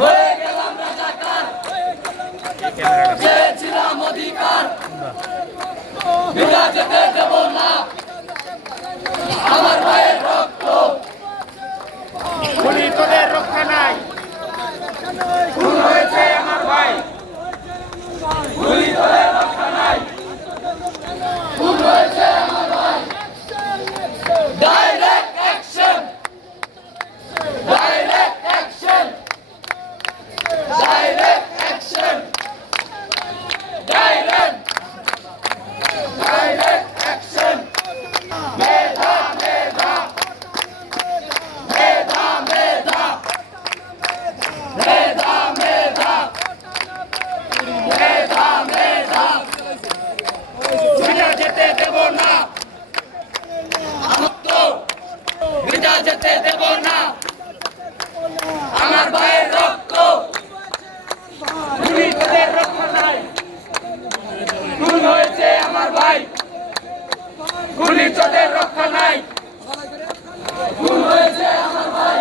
হয়ে গেলাম রাজাকার চেয়েছিলাম অধিকার বিরাজতে দেব না আমার ভাইয়ের রক্ত খুনি নাই। যেতে দেব না। আমার ভাইয়ের রক্ত। তোদের রক্ষা নাই। খুন হয়েছে আমার ভাই। গুলি তোদের রক্ষা নাই। খুন হয়েছে আমার ভাই।